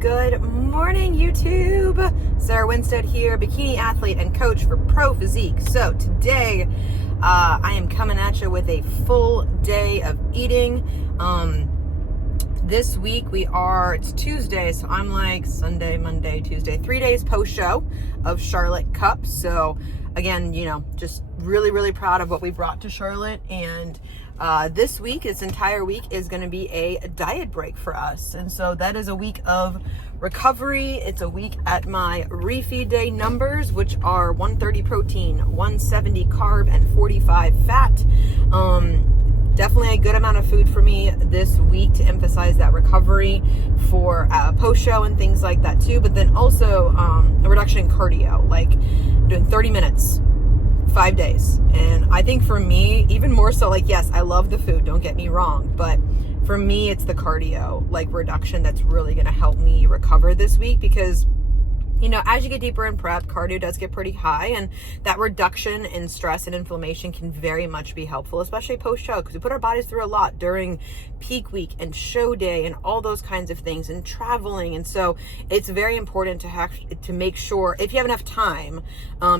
Good morning, YouTube. Sarah Winstead here, bikini athlete and coach for Pro Physique. So today, I am coming at you with a full day of eating. This week it's Tuesday, so I'm like Sunday, Monday, Tuesday, 3 days post-show of Charlotte Cup. So again, just really, really proud of what we brought to Charlotte. And this entire week is going to be a diet break for us. And so that is a week of recovery. It's a week at my refeed day numbers, which are 130 protein, 170 carb, and 45 fat. Definitely a good amount of food for me this week to emphasize that recovery for post-show and things like that too. But then also a reduction in cardio, like doing 30 minutes, 5 days. And I think for me, even more so, like, yes, I love the food, don't get me wrong, but for me, it's the cardio, like, reduction that's really going to help me recover this week because as you get deeper in prep, cardio does get pretty high, and that reduction in stress and inflammation can very much be helpful, especially post-show, because we put our bodies through a lot during peak week and show day and all those kinds of things and traveling. And so it's very important to make sure, if you have enough time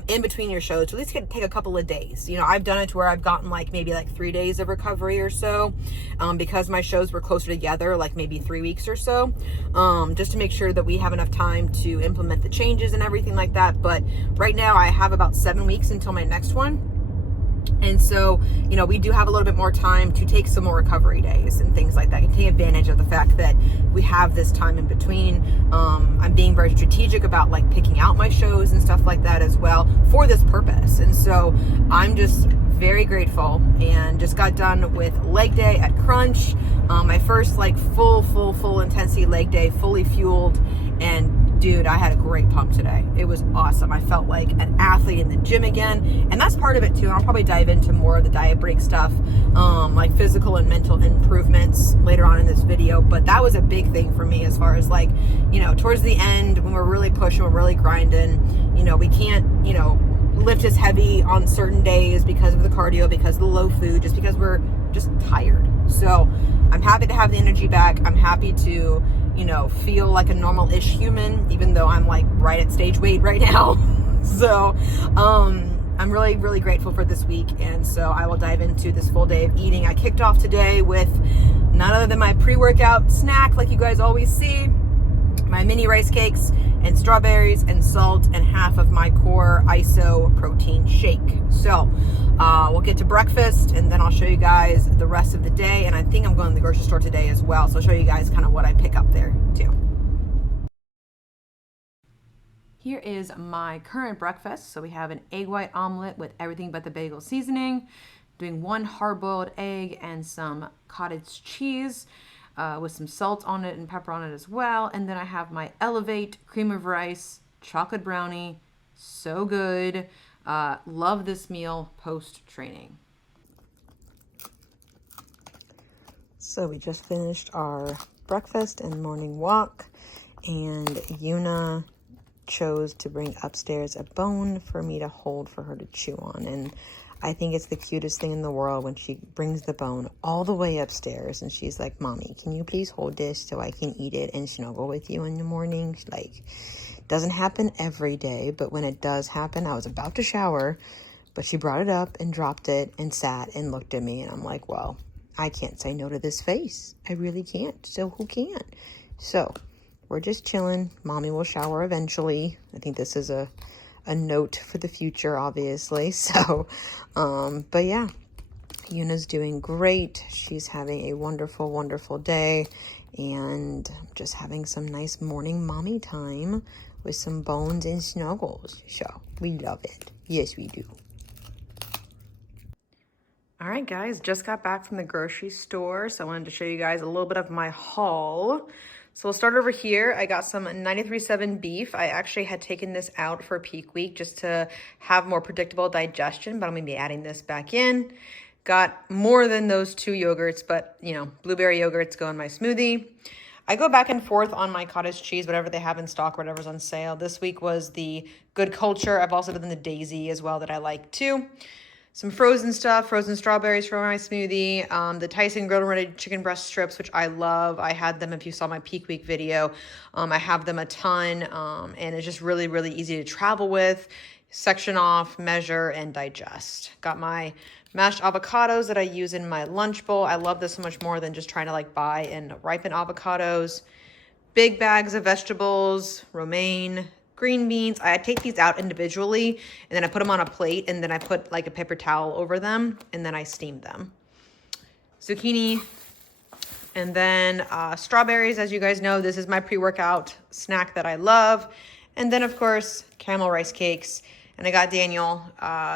in between your shows, to at least take a couple of days. I've done it to where I've gotten maybe 3 days of recovery or so, because my shows were closer together, like maybe 3 weeks or so, just to make sure that we have enough time to implement the changes and everything like that. But right now I have about 7 weeks until my next one. And so, we do have a little bit more time to take some more recovery days and things like that, and take advantage of the fact that we have this time in between. I'm being very strategic about picking out my shows and stuff like that as well for this purpose. And so I'm just very grateful, and just got done with leg day at Crunch. My first full intensity leg day, fully fueled, and dude, I had a great pump today. It was awesome. I felt like an athlete in the gym again. And that's part of it too. And I'll probably dive into more of the diet break stuff, like physical and mental improvements later on in this video. But that was a big thing for me as far as towards the end, when we're really pushing, we're really grinding, we can't, lift as heavy on certain days because of the cardio, because of the low food, just because we're just tired. So I'm happy to have the energy back. I'm happy to, feel like a normal-ish human, even though I'm right at stage weight right now. So I'm really, really grateful for this week. And so I will dive into this full day of eating. I kicked off today with none other than my pre-workout snack, like you guys always see, my mini rice cakes and strawberries and salt and half of my core ISO protein shake. So we'll get to breakfast, and then I'll show you guys the rest of the day. And I think I'm going to the grocery store today as well, so I'll show you guys kind of what I pick up there too. Here is my current breakfast. So we have an egg white omelet with everything but the bagel seasoning, doing 1 hard-boiled egg and some cottage cheese, with some salt on it and pepper on it as well. And then I have my Elevate cream of rice chocolate brownie. So good. Love this meal post-training. So we just finished our breakfast and morning walk, and Yuna chose to bring upstairs a bone for me to hold for her to chew on. And I think it's the cutest thing in the world when she brings the bone all the way upstairs and she's like, "Mommy, can you please hold this so I can eat it and snuggle with you in the morning?" Doesn't happen every day, but when it does happen, I was about to shower, but she brought it up and dropped it and sat and looked at me, and I'm like, well, I can't say no to this face. I really can't. So who can? So we're just chilling. Mommy will shower eventually. I think this is a note for the future, obviously. So, but yeah, Yuna's doing great. She's having a wonderful, wonderful day, and just having some nice morning mommy time with some bones and snuggles. So we love it. Yes, we do. All right, guys, just got back from the grocery store, so I wanted to show you guys a little bit of my haul. So we'll start over here. I got some 93.7 beef. I actually had taken this out for peak week just to have more predictable digestion, but I'm gonna be adding this back in. Got more than those 2 yogurts, but blueberry yogurts go in my smoothie. I go back and forth on my cottage cheese, whatever they have in stock, whatever's on sale. This week was the Good Culture. I've also done the Daisy as well that I like too. some frozen stuff, frozen strawberries for my smoothie, the Tyson grilled and ready chicken breast strips, which I love. I had them if you saw my peak week video. I have them a ton, and it's just really, really easy to travel with, section off, measure, and digest. Got my mashed avocados that I use in my lunch bowl. I love this so much more than just trying to like buy and ripen avocados. Big bags of vegetables, romaine, green beans. I take these out individually and then I put them on a plate and then I put like a paper towel over them and then I steam them. Zucchini, and then strawberries. As you guys know, this is my pre-workout snack that I love. And then of course, caramel rice cakes. And I got Daniel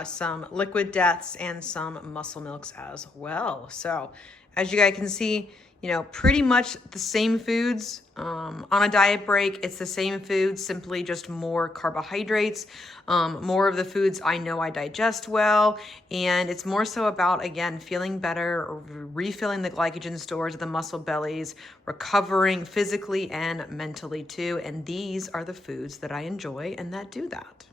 some liquid deaths and some muscle milks as well. So as you guys can see, you know, pretty much the same foods. On a diet break, it's the same food, simply just more carbohydrates, more of the foods I know I digest well, and it's more so about, again, feeling better, refilling the glycogen stores of the muscle bellies, recovering physically and mentally too, and these are the foods that I enjoy and that do that.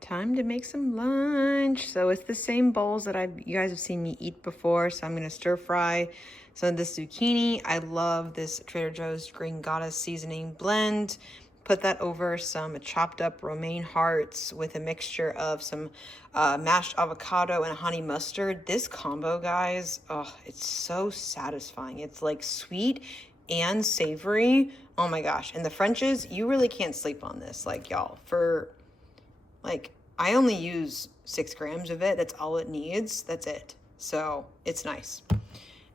Time to make some lunch. So it's the same bowls that you guys have seen me eat before. So I'm gonna stir fry some of this zucchini. I love this Trader Joe's Green Goddess seasoning blend. Put that over some chopped up romaine hearts with a mixture of some mashed avocado and honey mustard. This combo, guys, oh, it's so satisfying. It's like sweet and savory. Oh my gosh. And the French's, you really can't sleep on this. Like, y'all, for like, I only use 6 grams of it. That's all it needs. That's it. So it's nice.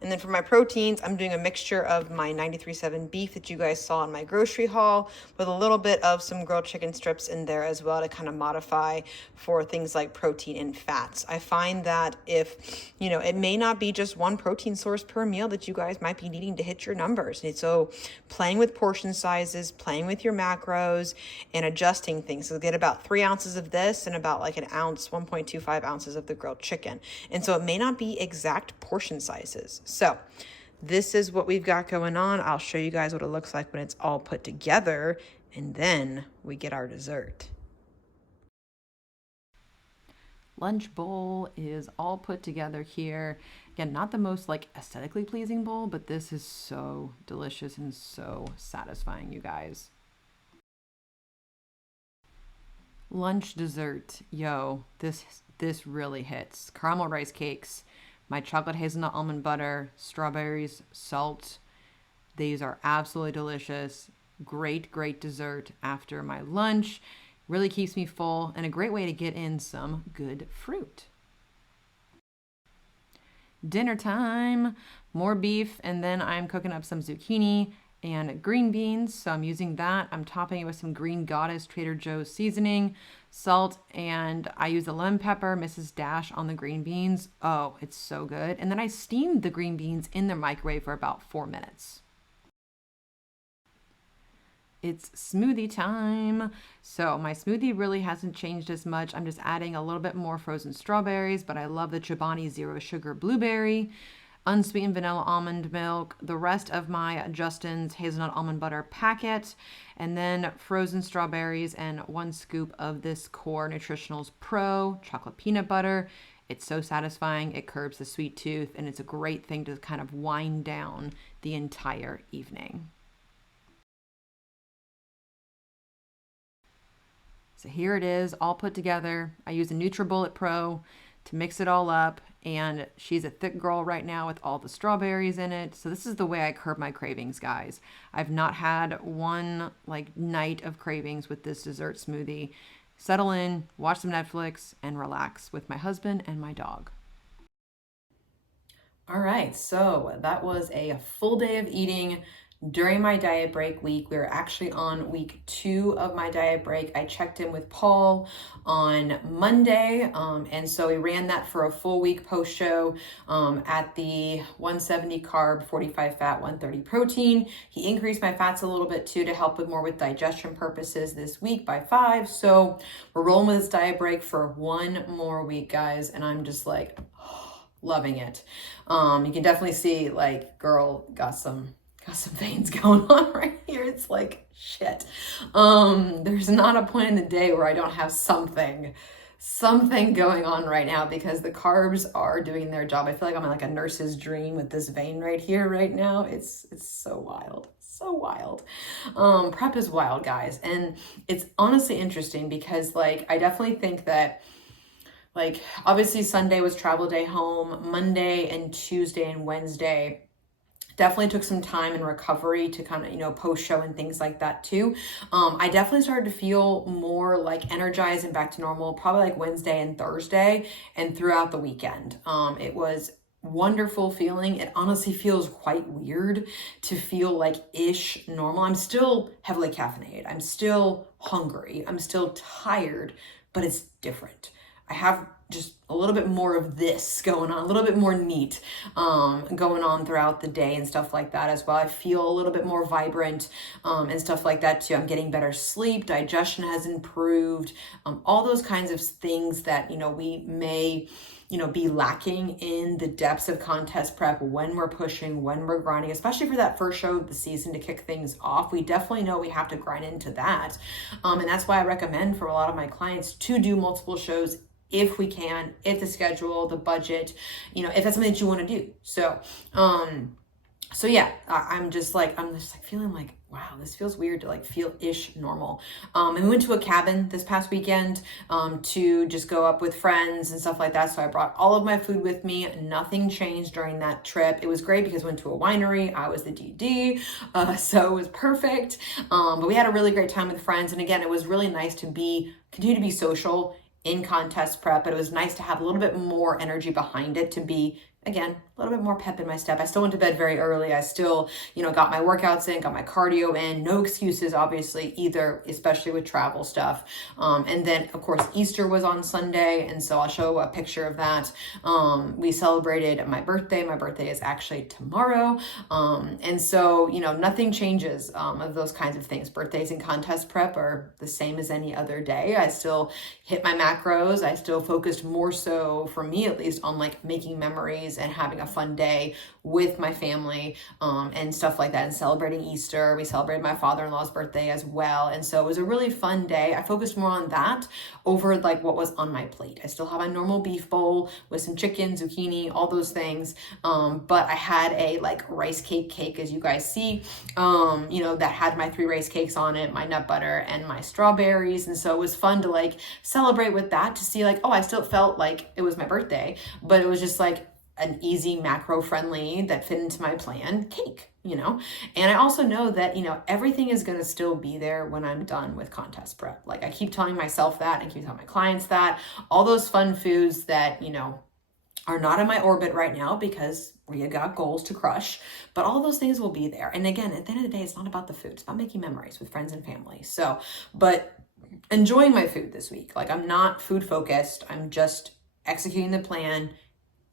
And then for my proteins, I'm doing a mixture of my 93.7 beef that you guys saw in my grocery haul with a little bit of some grilled chicken strips in there as well to kind of modify for things like protein and fats. I find that if, you know, it may not be just one protein source per meal that you guys might be needing to hit your numbers. And so playing with portion sizes, playing with your macros, and adjusting things. So get about 3 ounces of this and about like an ounce, 1.25 ounces of the grilled chicken. And so it may not be exact portion sizes. So this is what we've got going on. I'll show you guys what it looks like when it's all put together, and then we get our dessert. Lunch bowl is all put together here. Again, not the most like aesthetically pleasing bowl, but this is so delicious and so satisfying, you guys. Lunch dessert, yo, this really hits. Caramel rice cakes, my chocolate hazelnut almond butter, strawberries, salt. These are absolutely delicious. Great, great dessert after my lunch. Really keeps me full and a great way to get in some good fruit. Dinner time, more beef, and then I'm cooking up some zucchini and green beans. So I'm using that. I'm topping it with some Green Goddess Trader Joe's seasoning, salt, and I use the lemon pepper, Mrs. Dash, on the green beans. Oh, it's so good. And then I steamed the green beans in the microwave for about 4 minutes. It's smoothie time. So my smoothie really hasn't changed as much. I'm just adding a little bit more frozen strawberries, but I love the Chobani Zero Sugar Blueberry, unsweetened vanilla almond milk, the rest of my Justin's hazelnut almond butter packet, and then frozen strawberries and 1 scoop of this Core Nutritionals Pro chocolate peanut butter. It's so satisfying. It curbs the sweet tooth, and it's a great thing to kind of wind down the entire evening. So here it is, all put together. I use a NutriBullet Pro to mix it all up, and she's a thick girl right now with all the strawberries in it. So this is the way I curb my cravings, guys. I've not had one like night of cravings with this dessert smoothie. Settle in, watch some Netflix, and relax with my husband and my dog. All right, so that was a full day of eating during my diet break week. We're actually on week 2 of my diet break. I checked in with Paul on Monday, and so we ran that for a full week post-show at the 170 carb, 45 fat, 130 protein. He increased my fats a little bit too to help with more with digestion purposes this week by 5. So we're rolling with this diet break for 1 more week, guys, and I'm just like loving it. You can definitely see like, girl, got some veins going on right here. It's like shit. There's not a point in the day where I don't have something something going on right now because the carbs are doing their job. I feel like I'm in like a nurse's dream with this vein right here right now. It's so wild. So wild. Prep is wild, guys. And it's honestly interesting because like I definitely think that like obviously Sunday was travel day home, Monday and Tuesday and Wednesday definitely took some time in recovery to kind of, you know, post show and things like that too. I definitely started to feel more like energized and back to normal, probably like Wednesday and Thursday and throughout the weekend. It was wonderful feeling. It honestly feels quite weird to feel like ish normal. I'm still heavily caffeinated. I'm still hungry. I'm still tired, but it's different. I have just a little bit more of this going on, a little bit more neat going on throughout the day and stuff like that as well. I feel a little bit more vibrant and stuff like that too. I'm getting better sleep, digestion has improved, all those kinds of things that, you know, we may, you know, be lacking in the depths of contest prep when we're pushing, when we're grinding, especially for that first show of the season to kick things off. We definitely know we have to grind into that. And that's why I recommend for a lot of my clients to do multiple shows if we can, if the schedule, the budget, you know, if that's something that you want to do. So yeah, I'm just like feeling like, wow, this feels weird to like feel ish normal. And we went to a cabin this past weekend to just go up with friends and stuff like that. So I brought all of my food with me. Nothing changed during that trip. It was great because we went to a winery. I was the DD, so it was perfect. But we had a really great time with friends. And again, it was really nice to continue to be social in contest prep, but it was nice to have a little bit more energy behind it to be, again, a little bit more pep in my step. I still went to bed very early. I still, you know, got my workouts in, got my cardio in, no excuses, obviously, either, especially with travel stuff. And then, of course, Easter was on Sunday, and so I'll show a picture of that. We celebrated my birthday. My birthday is actually tomorrow. And so, you know, nothing changes of those kinds of things. Birthdays and contest prep are the same as any other day. I still hit my macros. I still focused more so, for me at least, on like making memories and having a fun day with my family and stuff like that, and celebrating Easter. We celebrated my father-in-law's birthday as well, and so it was a really fun day. I focused more on that over like what was on my plate. I still have a normal beef bowl with some chicken, zucchini, all those things, but I had a like rice cake as you guys see, you know, that had my 3 rice cakes on it, my nut butter and my strawberries, and so it was fun to like celebrate with that, to see like, oh, I still felt like it was my birthday, but it was just like an easy, macro friendly that fit into my plan cake, you know? And I also know that, you know, everything is going to still be there when I'm done with contest prep. Like I keep telling myself that, and keep telling my clients that, all those fun foods that, you know, are not in my orbit right now because we got goals to crush, but all those things will be there. And again, at the end of the day, it's not about the food. It's about making memories with friends and family. So, but enjoying my food this week. Like I'm not food focused. I'm just executing the plan,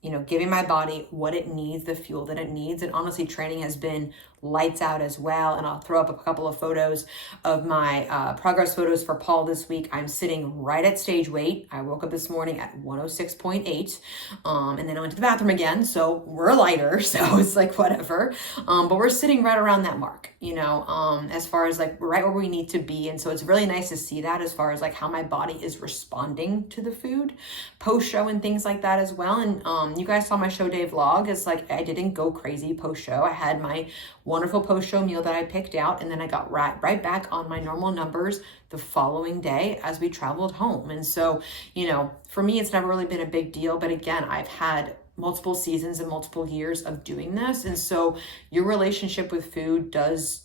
you know, giving my body what it needs, the fuel that it needs. And honestly, training has been lights out as well. And I'll throw up a couple of photos of my progress photos for Paul this week. I'm sitting right at stage weight. I woke up this morning at 106.8. And then I went to the bathroom again. So we're lighter. So it's like whatever. But we're sitting right around that mark, you know, as far as like right where we need to be. And so it's really nice to see that as far as like how my body is responding to the food post show and things like that as well. And you guys saw my show day vlog. It's like I didn't go crazy post show. I had my wonderful post-show meal that I picked out, and then I got right back on my normal numbers the following day as we traveled home. And so, you know, for me, it's never really been a big deal, but again, I've had multiple seasons and multiple years of doing this, and so your relationship with food does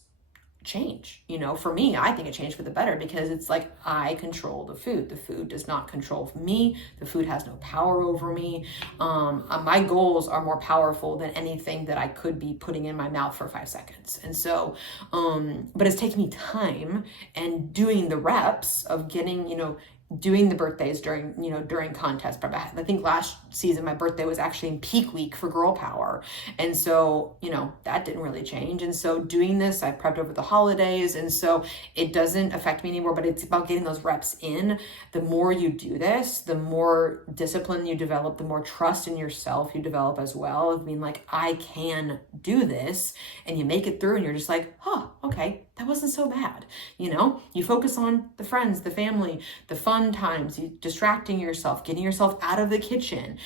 change. You know, for me, I think it changed for the better, because it's like I control the food does not control me. The food has no power over me. My goals are more powerful than anything that I could be putting in my mouth for 5 seconds. And so but it's taken me time and doing the reps of getting, you know, doing the birthdays during contest prep. I think last season my birthday was actually in peak week for girl power, and so, you know, that didn't really change. And so doing this, I prepped over the holidays, and so it doesn't affect me anymore, but it's about getting those reps in. The more you do this, the more discipline you develop, the more trust in yourself you develop as well, of being like, I can do this, and you make it through, and you're just like, okay, that wasn't so bad. You know, you focus on the friends, the family, the fun, fun times, distracting yourself, getting yourself out of the kitchen,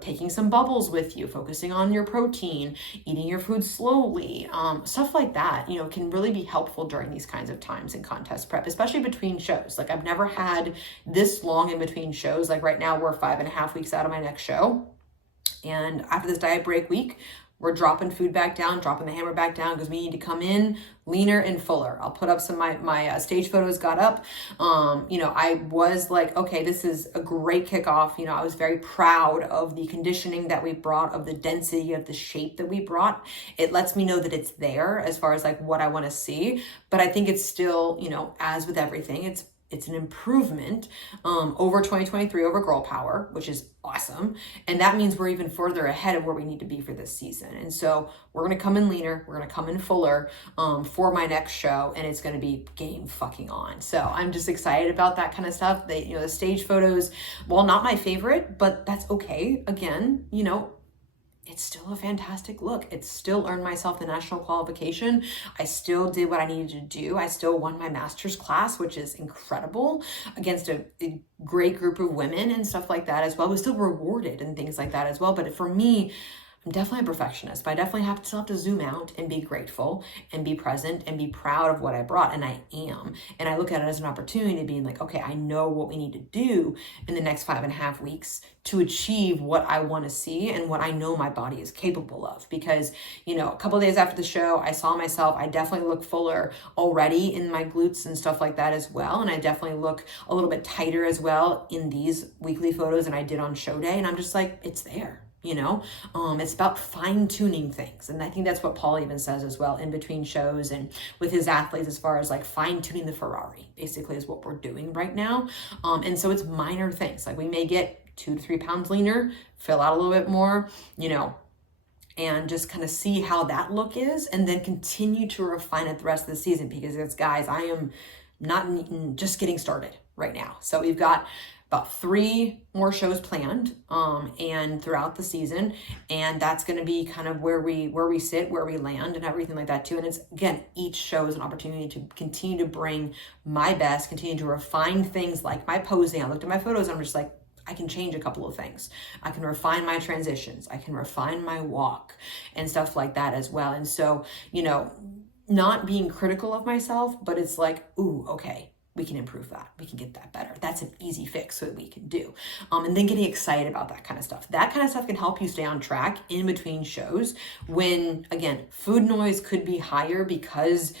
taking some bubbles with you, focusing on your protein, eating your food slowly, stuff like that, can really be helpful during these kinds of times in contest prep, especially between shows. Like I've never had this long in between shows. Like right now we're 5.5 weeks out of my next show. And after this diet break week, we're dropping food back down, dropping the hammer back down because we need to come in leaner and fuller. I'll put up some my stage photos got up. I was like, okay, this is a great kickoff. I was very proud of the conditioning that we brought, of the density, of the shape that we brought. It lets me know that it's there as far as like what I want to see. But I think it's still, as with everything, it's an improvement over 2023, over Girl Power, which is awesome. And that means we're even further ahead of where we need to be for this season. And so we're going to come in leaner. We're going to come in fuller for my next show. And it's going to be game fucking on. So I'm just excited about that kind of stuff. The stage photos, while not my favorite, but that's okay. Again, it's still a fantastic look. It still earned myself the national qualification. I still did what I needed to do. I still won my master's class, which is incredible, against a great group of women and stuff like that as well. I was still rewarded and things like that as well. But for me, I'm definitely a perfectionist, but I definitely still have to zoom out and be grateful and be present and be proud of what I brought. And I am. And I look at it as an opportunity to being like, okay, I know what we need to do in the next 5.5 weeks to achieve what I want to see and what I know my body is capable of. Because, a couple of days after the show, I saw myself, I definitely look fuller already in my glutes and stuff like that as well. And I definitely look a little bit tighter as well in these weekly photos than I did on show day. And I'm just like, it's there. It's about fine tuning things. And I think that's what Paul even says as well in between shows and with his athletes, as far as like fine tuning the Ferrari, basically is what we're doing right now. And so it's minor things. Like we may get 2 to 3 pounds leaner, fill out a little bit more, and just kind of see how that look is, and then continue to refine it the rest of the season. Because guys, I am not just getting started right now. So we've got about 3 more shows planned and throughout the season, and that's going to be kind of where we sit, where we land, and everything like that too. And it's, again, each show is an opportunity to continue to bring my best, continue to refine things like my posing. I looked at my photos and I'm just like, I can change a couple of things. I can refine my transitions. I can refine my walk and stuff like that as well. And so, not being critical of myself, but it's like, ooh, okay, we can improve that. We can get that better. That's an easy fix that we can do. And then getting excited about that kind of stuff. That kind of stuff can help you stay on track in between shows when, again, food noise could be higher because,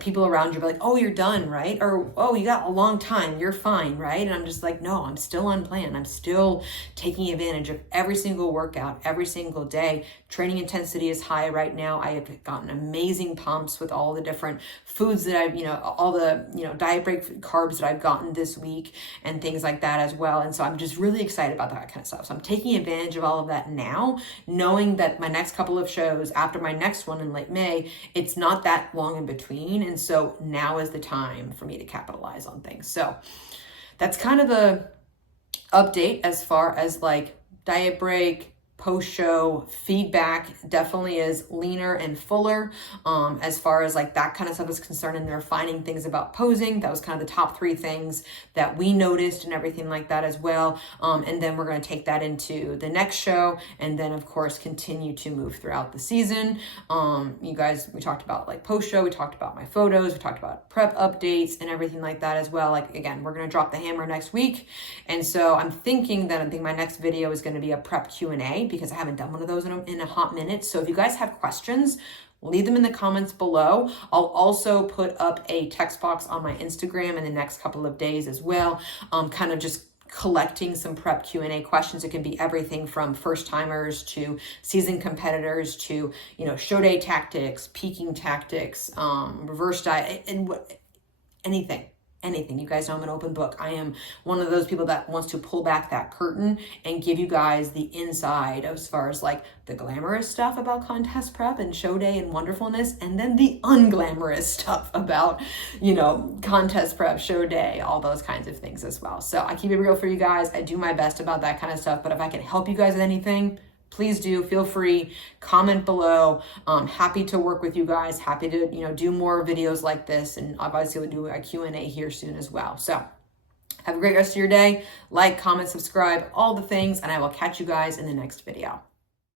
people around you are like, oh, you're done, right? Or, oh, you got a long time, you're fine, right? And I'm just like, no, I'm still on plan. I'm still taking advantage of every single workout, every single day. Training intensity is high right now. I have gotten amazing pumps with all the different foods that I've, all the, diet break carbs that I've gotten this week and things like that as well. And so I'm just really excited about that kind of stuff. So I'm taking advantage of all of that now, knowing that my next couple of shows after my next one in late May, it's not that long in between. And so now is the time for me to capitalize on things. So that's kind of the update as far as like diet break, post-show feedback. Definitely is leaner and fuller as far as like that kind of stuff is concerned, and they're finding things about posing. That was kind of the top 3 things that we noticed and everything like that as well. And then we're going to take that into the next show, and then of course continue to move throughout the season. You guys, we talked about like post-show, we talked about my photos, we talked about prep updates and everything like that as well. Like, again, we're going to drop the hammer next week. And so I'm thinking my next video is going to be a prep Q&A, because I haven't done one of those in a hot minute. So if you guys have questions, leave them in the comments below. I'll also put up a text box on my Instagram in the next couple of days as well, kind of just collecting some prep Q&A questions. It can be everything from first timers to seasoned competitors to, show day tactics, peaking tactics, reverse diet, and anything. You guys know I'm an open book. I am one of those people that wants to pull back that curtain and give you guys the inside as far as like the glamorous stuff about contest prep and show day and wonderfulness, and then the unglamorous stuff about, contest prep, show day, all those kinds of things as well. So I keep it real for you guys. I do my best about that kind of stuff, but if I can help you guys with anything, please do. Feel free, comment below. Happy to work with you guys. Happy to, do more videos like this. And obviously we'll do a Q&A here soon as well. So Have a great rest of your day. Like, comment, subscribe, all the things, and I will catch you guys in the next video.